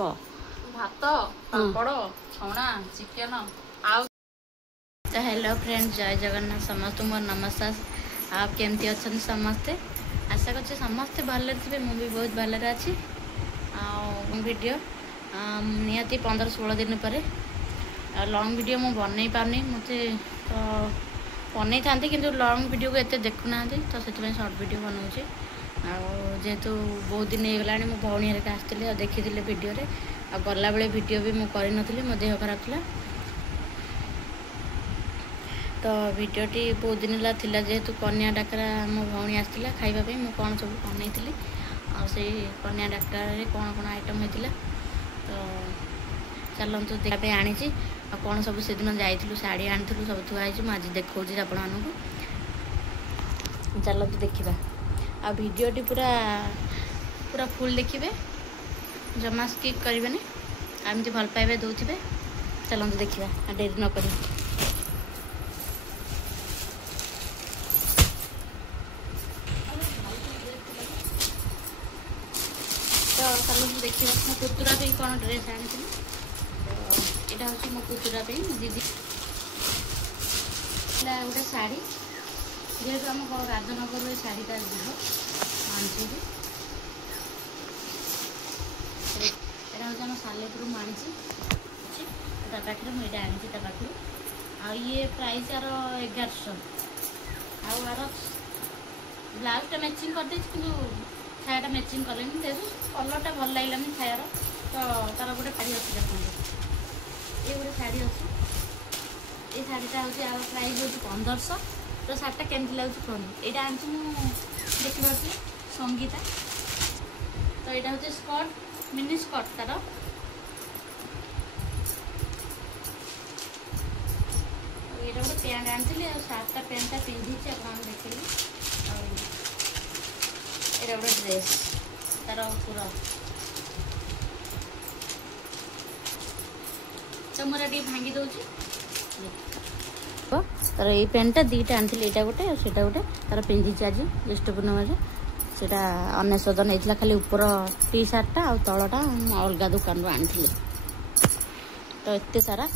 भात पापड़ छणा चिकेन आउ। Hello friends, जय जगन्नाथ। समस्त मोर नमस्कार। आप केमती अच्छा समस्ते? आशा कर समस्ते भले थे। मुझे बहुत भले अच्छी। वीडियो निहाती 15-16 दिन पर लॉन्ग वीडियो मु बन पारनी मत बनई था कि लॉन्ग वीडियो को एत देखुना तो से सर्ट वीडियो बनाऊँगी। जेहेतु बहुत दिन हो गला मो भौणी हरिका आसती देखी वीडियो रे गला बेले वीडियो भी मुझे नी मो देह खराब था। तो वीडियोटी बहुत दिन है जेहेतु कन्या डाकरा मो भौणी आसला खावाई मुझे कौन सब बनई से कन्या डाक्टर कौन कौन आइटम होता। तो चलतु देखा आनी कौन सब से दिन जाइलु शाढ़ी आनी सब थुआई आज देखा आपण चलतु देखा। आ वीडियोटी पूरा पूरा फुल देखिए, जमा स्किप करेंगे। आमती भल पाइबे दौथे। चलतु देखा डेरी नक। तो चलते देखा मो पुतुरा कौन ड्रेस आनी। तो यहाँ हूँ मो पुतुरा दीदी गोटे शाढ़ी जेहेतु आम राजनगर शाढ़ीटा जीव आनी। यहाँ हूँ आम सालेपुर आनी पाखे मुझे आनी पाखु ये प्राइस यार 1100। आर ब्लाउजटा मैचिंग करदे कि छायाटा मैचिंग कले कलरटा भल लगलानी छायार। तो तार गोटे शाढ़ी अच्छी देखते ये गोटे शाढ़ी अच्छी। ये शाढ़ीटा हूँ आर प्राइस हूँ 1500। तो शाढ़ीटा केमती लगे कहूँ। यहाँ आनी देखिए संगीता। तो यहाँ हूँ स्कर्ट मिनी स्कर्ट तार। ये गोटे पैंट आनी सार्टा पैंटा पिंधि आप देखिए। ये गोटे ड्रेस तार पूरा तो मोर ये भांगी दौर। तार ये पैंटा दीटा आनी यहाँ गोटे और सीटा गोटे तार पिंधि आज ज्येष्ठ पूर्णिमा सेटा 1900 नहीं खाली ऊपर टी सार्टा आ तलटा अलग दुकान आनी। तो एत सारा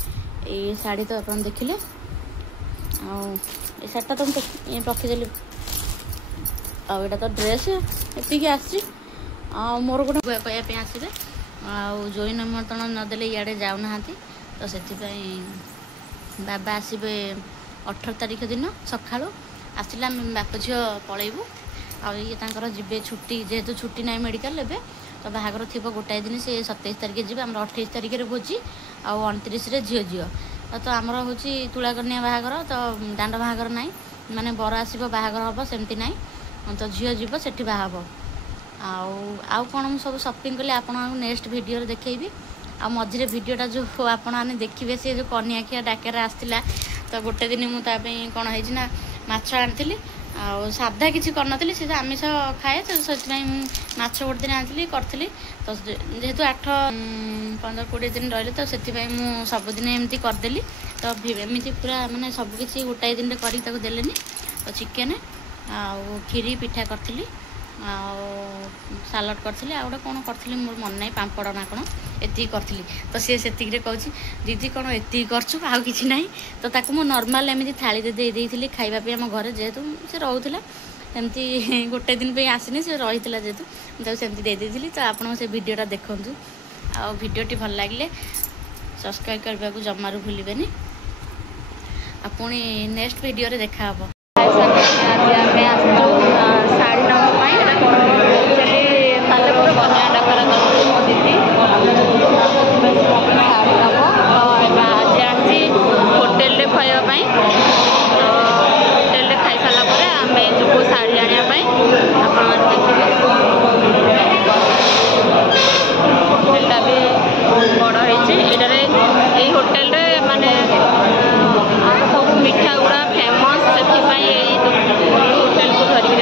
ये शाढ़ी तो आप देखिले। ये शाढ़ीटा तो रखीदेली। आटा तो ड्रेस एतिक आसी मोर गोटे कहवाई आसवे जो निमंत्रण नदेले इे जाऊना। तो से बाबा आसबे 18 तारीख दिन सका आसला बाप झील पलैबू। ये जी छुट्टी जेहेतु छुट्टी ना मेडिकल एवं तो बाहागर थी गोटाए दिन से 27 तारीख जी आम 28 तारीख भोजी आ 29 झील झील। तो आमर हूँ तुलाकन्या बाहागर। तो दांड बाहागर ना माने बर आसो बाहागर हम सेमती ना। तो झील जीव से बाहब आउ कौन मुझे सब सपिंग कली आप नेक्स्ट वीडियो देखी। आ मझे वीडियोटा जो आपने देखिए से जो कन्याखिया डाकेरा आसला। तो गोटे दिन मुझे कौन है माछ आनी साधा किसी करनी से आमिष खाए। तो से माछ गोटे दिन आनी करी। तो जेहेतु 8-15-20 दिन रही तो से सबुदिन एमती करदेली। तो एमती पूरा मानने सबकि गोटाए दिन करदेले। तो चिकेन आउ खीरी पिठा करी सालड करी आ गोटे कौन करी मोर मन ना पापड़ ना कौन एति करी। तो सी से कहूँ दीदी कौन एति कर कि ना। तो ताकू मु नॉर्मल एमती थाली दे देती खावाई आम घर जेहेतु से रोला एमती गोटे दिन पे आसनी से रही जेहेतु मुझे सेमती दे देती। तो आप वीडियोटा देखूँ आ वीडियोटी भल लगे सब्सक्राइब करने को जमारू भूलें। पुणी नेक्स्ट वीडियो रे देखा हम शाढ़ी नापाई सालेपुर कन्या डाकरा मो दीदी शाढ़ी नब। आज आनी होटेल खावाई। तो होटेल खाई सारापर आम जीव शाढ़ी आने होटेलटा भी बड़ होई होटेल माने सब मिठा गुड़ा फेमस से होटेल को धरिक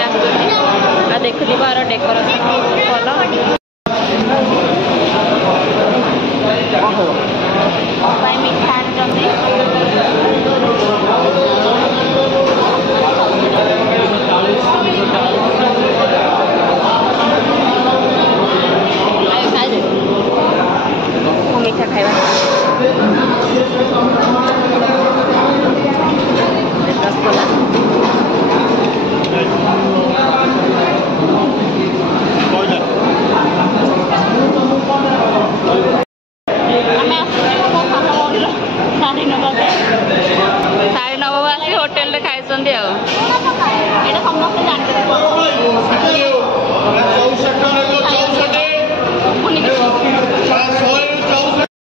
ଶାଢ଼ୀ ନେବାକୁ ଶାଢ଼ୀ ନେବାକୁ ଆସି ହୋଟେଲରେ ଖାଇଛନ୍ତି ଆଉ